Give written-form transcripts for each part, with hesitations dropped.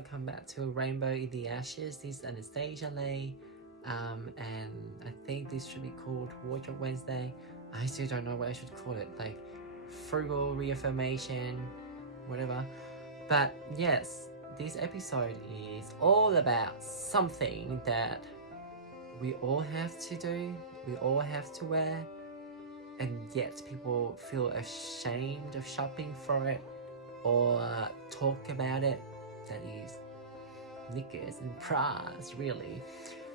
welcome back to Rainbow in the Ashes. This is Anastasia Lay, and I think this should be called Wardrobe Wednesday. I still don't know what I should call it, like frugal reaffirmation, whatever. But yes, this episode is all about something that we all have to do, we all have to wear, and yet people feel ashamed of shopping for it or talk about it. That is Knickers and bras, really.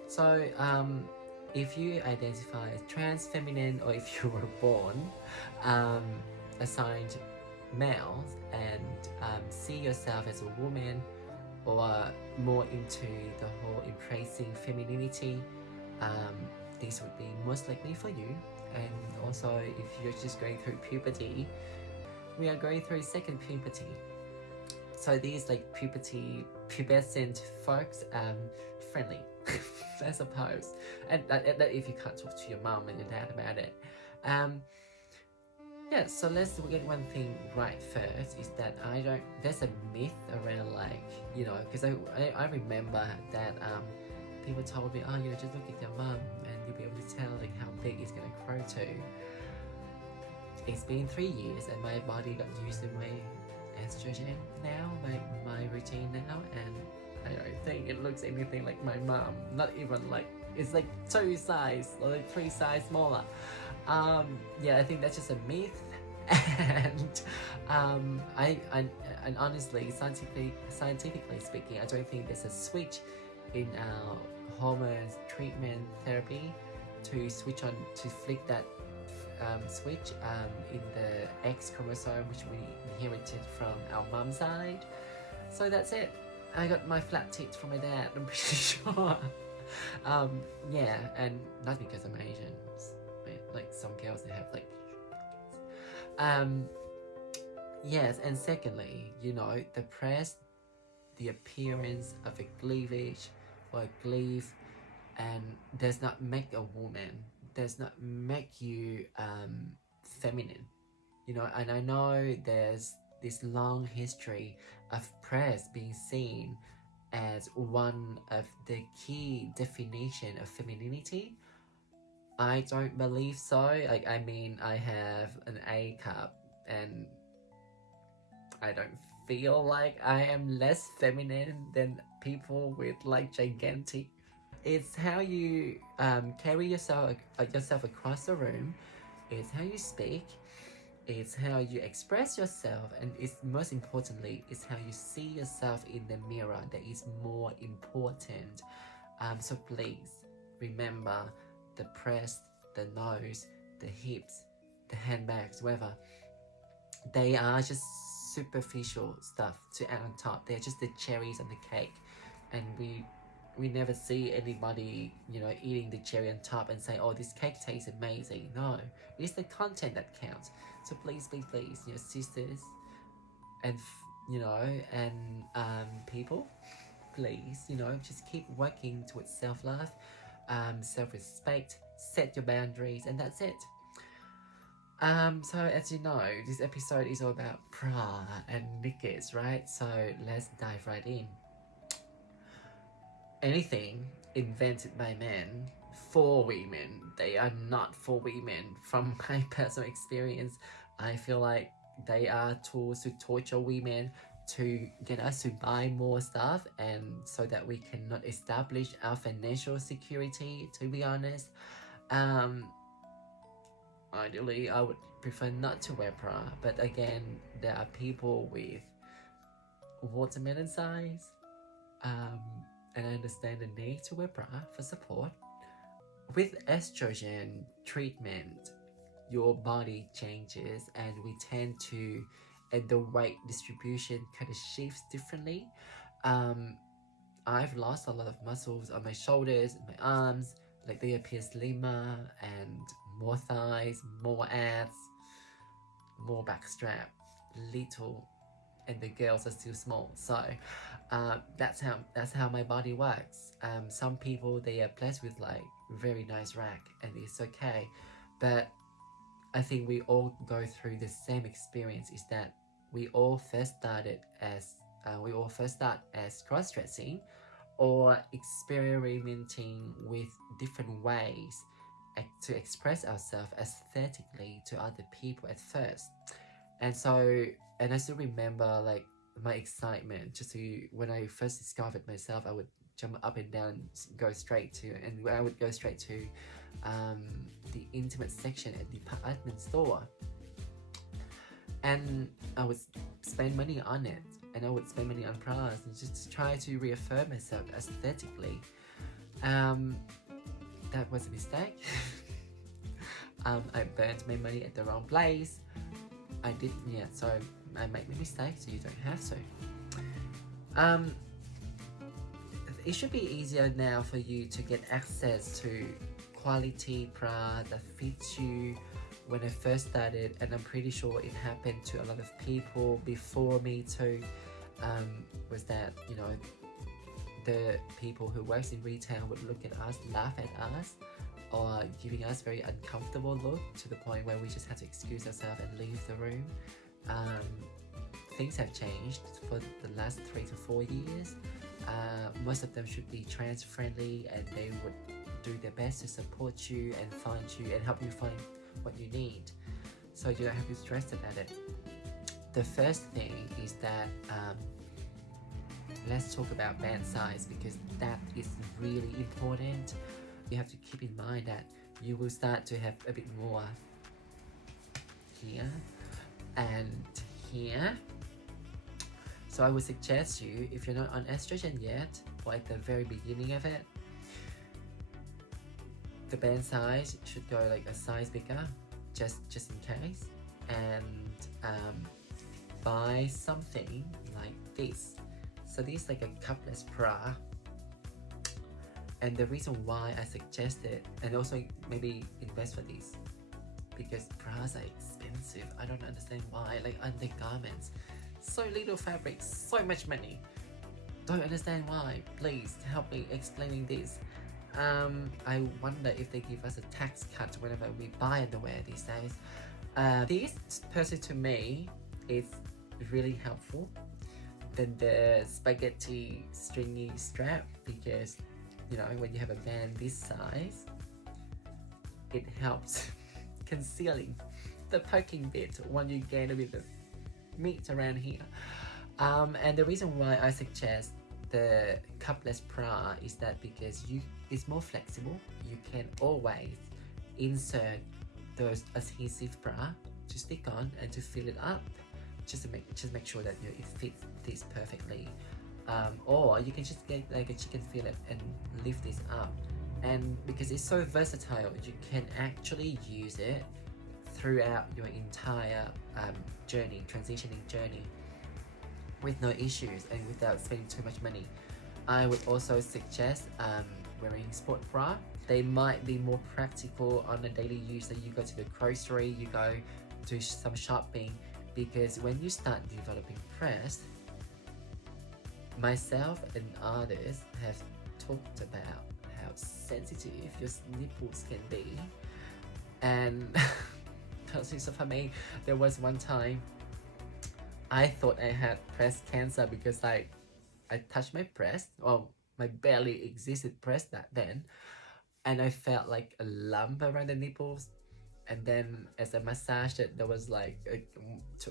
So if you identify as trans, feminine, or if you were born assigned male and see yourself as a woman, or more into the whole embracing femininity, this would be most likely for you. And also, if you're just going through puberty, we are going through second puberty. So these like pubescent folks, friendly, I suppose. And that if you can't talk to your mom and your dad about it. Yeah, so let's get one thing right first, is that there's a myth around, like, you know, because I remember that people told me, oh, you know, just look at your mum and you'll be able to tell like how big it's going to grow to. It's been 3 years and my body got used to my estrogen now, my routine now, and I don't think it looks anything like my mom. Not even like, it's like 2 size or like 3 size smaller. Yeah, I think that's just a myth. And and honestly, scientifically speaking, I don't think there's a switch in our hormones treatment therapy to switch on, to flick that switch in the X chromosome, which we inherited from our mum's side. So that's it. I got my flat tits from my dad, I'm pretty sure. Yeah, and not because I'm Asian. Like some girls, they have like yes. And secondly, you know, the appearance of a cleavage or a cleave, and does not make a woman, does not make you feminine, you know. And I know there's this long history of breast being seen as one of the key definition of femininity. I don't believe so. Like, I mean, I have an A cup and I don't feel like I am less feminine than people with like gigantic. It's how you carry yourself across the room. It's how you speak. It's how you express yourself, and it's most importantly, it's how you see yourself in the mirror that is more important. So please remember, the breast, the nose, the hips, the handbags, whatever, they are just superficial stuff to add on top. They're just the cherries on the cake, and we never see anybody, you know, eating the cherry on top and say, oh, this cake tastes amazing. No, it's the content that counts. So please, please, please, you know, sisters and you know, and people, please, you know, just keep working towards self-love, self-respect, set your boundaries, and that's it. So as you know, this episode is all about bra and knickers, right? So let's dive right in. Anything invented by men for women, they are not for women. From my personal experience, I feel like they are tools to torture women, to get us to buy more stuff, and so that we cannot establish our financial security, to be honest. Ideally, I would prefer not to wear bra, but again, there are people with watermelon size, and I understand the need to wear bra for support. With estrogen treatment, your body changes, and we tend to, and the weight distribution kind of shifts differently. I've lost a lot of muscles on my shoulders, my arms, like they appear slimmer, and more thighs, more abs, more backstrap, little, and the girls are still small. So that's how my body works. Some people, they are blessed with like very nice rack, and it's okay. But I think we all go through the same experience, is that we all first started as we all first start as cross-dressing or experimenting with different ways to express ourselves aesthetically to other people at first. And so, and I still remember like my excitement just to when I first discovered myself, I would jump up and down, go straight to, and I would go straight to um, the intimate section at the department store, and I would spend money on it, and I would spend money on bras, and just to try to reaffirm myself aesthetically. Um, that was a mistake. I burned my money at the wrong place. I did, yeah, so I made a mistake, so you don't have to. It should be easier now for you to get access to quality bra that fits you. When I first started, and I'm pretty sure it happened to a lot of people before me too, was that, you know, the people who works in retail would look at us, laugh at us, or giving us very uncomfortable look to the point where we just had to excuse ourselves and leave the room. Things have changed for the last 3 to 4 years. Most of them should be trans friendly, and they would do their best to support you and find you and help you find what you need, so you don't have to stress about it. The first thing is that let's talk about band size, because that is really important. You have to keep in mind that you will start to have a bit more here and here. So I would suggest you, if you're not on estrogen yet, or at the very beginning of it, the band size should go like a size bigger, just in case, and buy something like this. So this is like a cupless bra, and the reason why I suggest it, and also maybe invest for this, because bras are expensive. I don't understand why. Like undergarments, so little fabric, so much money. Don't understand why. Please help me explaining this. I wonder if they give us a tax cut whenever we buy underwear these days. This person to me is really helpful than the spaghetti stringy strap, because you know, when you have a band this size, it helps concealing the poking bit when you gain a bit of meat around here. And the reason why I suggest the cupless bra is that because it's more flexible. You can always insert those adhesive bra to stick on and to fill it up, just to make sure that, you know, it fits this perfectly. Or you can just get like a chicken fillet and lift this up, and because it's so versatile, you can actually use it throughout your entire transitioning journey with no issues and without spending too much money. I would also suggest wearing sport bra. They might be more practical on a daily use, that you go to the grocery, you go do some shopping, because when you start developing breast, myself and others have talked about how sensitive your nipples can be, and so for me, there was one time I thought I had breast cancer because I touched my breast, well, my barely existed breast back then, and I felt like a lump around the nipples. And then as I massaged it, there was like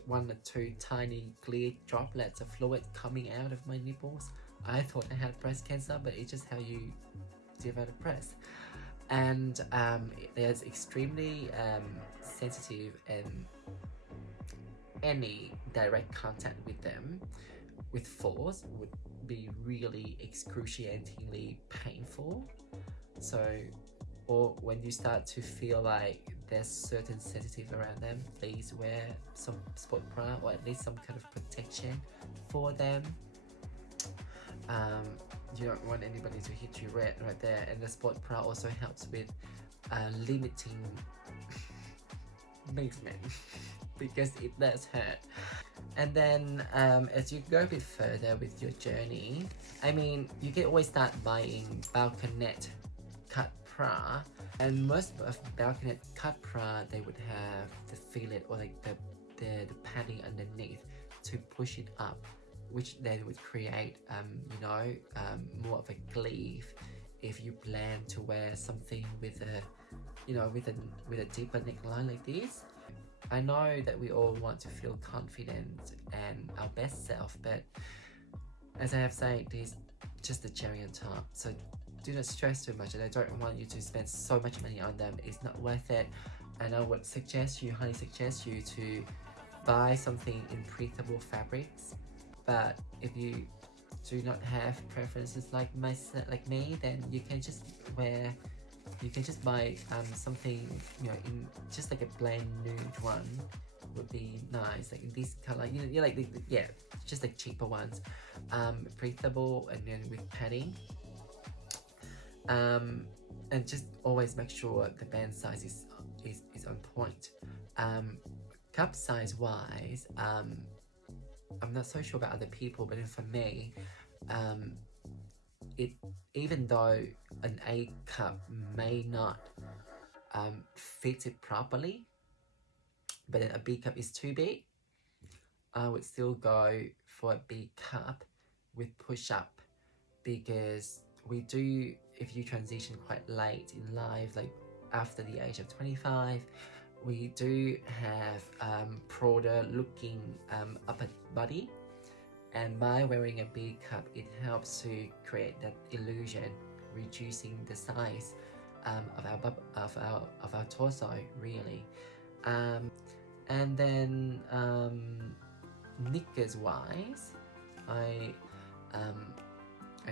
one or two tiny clear droplets of fluid coming out of my nipples. I thought I had breast cancer, but it's just how you develop breast. And there's extremely sensitive, and any direct contact with them with force would be really excruciatingly painful. So, or when you start to feel like there's certain sensitive around them, please wear some sport bra, or at least some kind of protection for them. You don't want anybody to hit you right there, and the sport bra also helps with limiting movement because it does hurt. And then as you go a bit further with your journey, I mean, you can always start buying balconette cut bra, and most of balconette cut bra, they would have the fillet or like the padding underneath to push it up which then would create more of a gleeve if you plan to wear something with a with a deeper neckline like this. I know that we all want to feel confident and our best self, but as I have said, this is just the cherry on top. So do not stress too much, and I don't want you to spend so much money on them. It's not worth it. And I would highly suggest you to buy something in breathable fabrics. But if you do not have preferences like me, then you can just buy something, in just like a plain nude one would be nice, like in this color, like just like cheaper ones, breathable and then with padding, and just always make sure the band size is on point. Cup size wise, I'm not so sure about other people, but for me, it even though an A cup may not fit it properly, but then a B cup is too big, I would still go for a B cup with push up, because we do, if you transition quite late in life, like after the age of 25, we do have broader looking upper body, and by wearing a B cup, it helps to create that illusion, reducing the size of our torso, really. And then knickers wise, I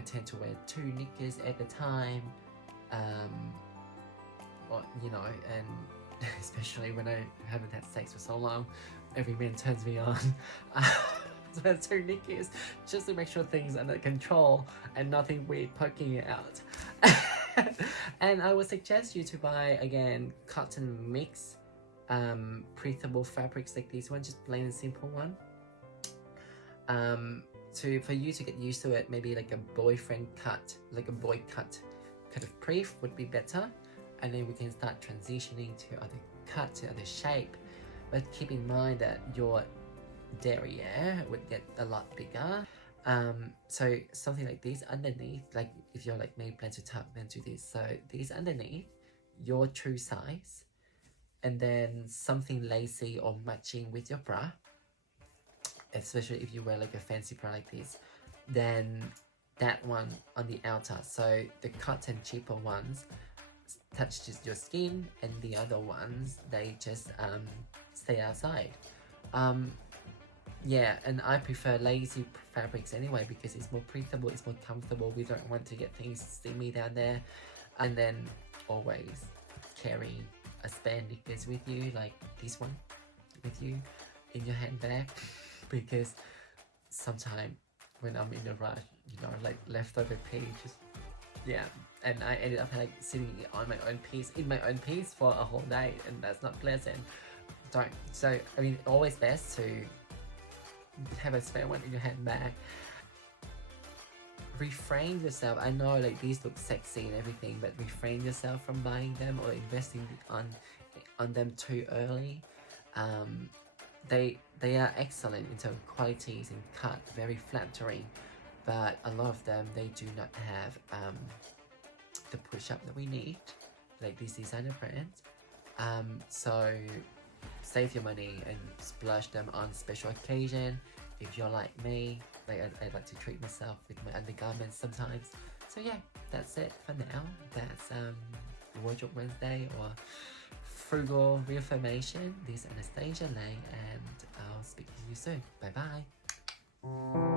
tend to wear 2 knickers at a time, and especially when I haven't had sex for so long, every man turns me on. So I 2 knickers just to make sure things are under control and nothing weird poking out. And I would suggest you to buy, again, cotton mix, breathable fabrics like this one, just plain and simple one. For you to get used to it, maybe like a boyfriend cut, like a boy cut kind of brief would be better, and then we can start transitioning to other cut, to other shape. But keep in mind that your derriere would get a lot bigger. So something like this underneath, like if you're like me, plan to tuck, then do this. So these underneath your true size, and then something lacy or matching with your bra, especially if you wear like a fancy bra like this, then that one on the outer. So the cotton cheaper ones touch just your skin, and the other ones, they just stay outside. Yeah, and I prefer lacy fabrics anyway, because it's more breathable, it's more comfortable. We don't want to get things steamy down there. And then always carry a spare knickers with you, like this one with you in your handbag, because sometimes when I'm in a rush, like leftover pee, and I ended up like sitting on my own piece, in my own piece for a whole day, and that's not pleasant. Don't. So I mean, always best to have a spare one in your handbag. Refrain yourself. I know like these look sexy and everything, but refrain yourself from buying them or investing on them too early. They are excellent in terms of qualities and cut, very flattering, but a lot of them, they do not have the push-up that we need, like these designer brands. So save your money and splurge them on special occasion. If you're like me, like I like to treat myself with my undergarments sometimes. So yeah, that's it for now. That's Wardrobe Wednesday, or Frugal Reaffirmation. This is Anastasia Lang, and I'll speak to you soon. Bye bye.